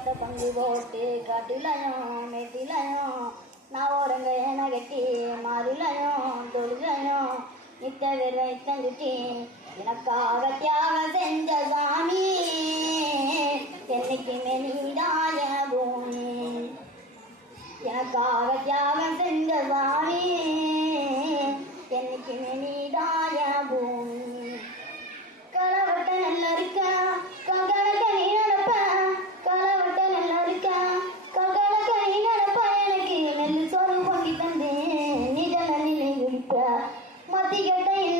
பத்த பங்கு போட்டு காட்டிலையும் மேட்டிலையும் நான் ஓரங்க என கட்டி மாறிலையும் தொழுலையும் நித்த விரை தங்குட்டி எனக்காக தியாகம் செஞ்ச சாமி என்னைக்குமே நீடாய பூமி எனக்காக தியாகம் செஞ்ச சாமி என்னைக்குமே நீடாய பூமி களவட்ட நல்லா இருக்க கங்கணக்க நீ நடப்ப களவட்ட நல்லா இருக்க கங்கணக்க நீ நடப்ப எனக்கு நெல் சோறு பொங்கி தந்தேன் நிஜ நிலை குடிப்ப மத்தி கட்ட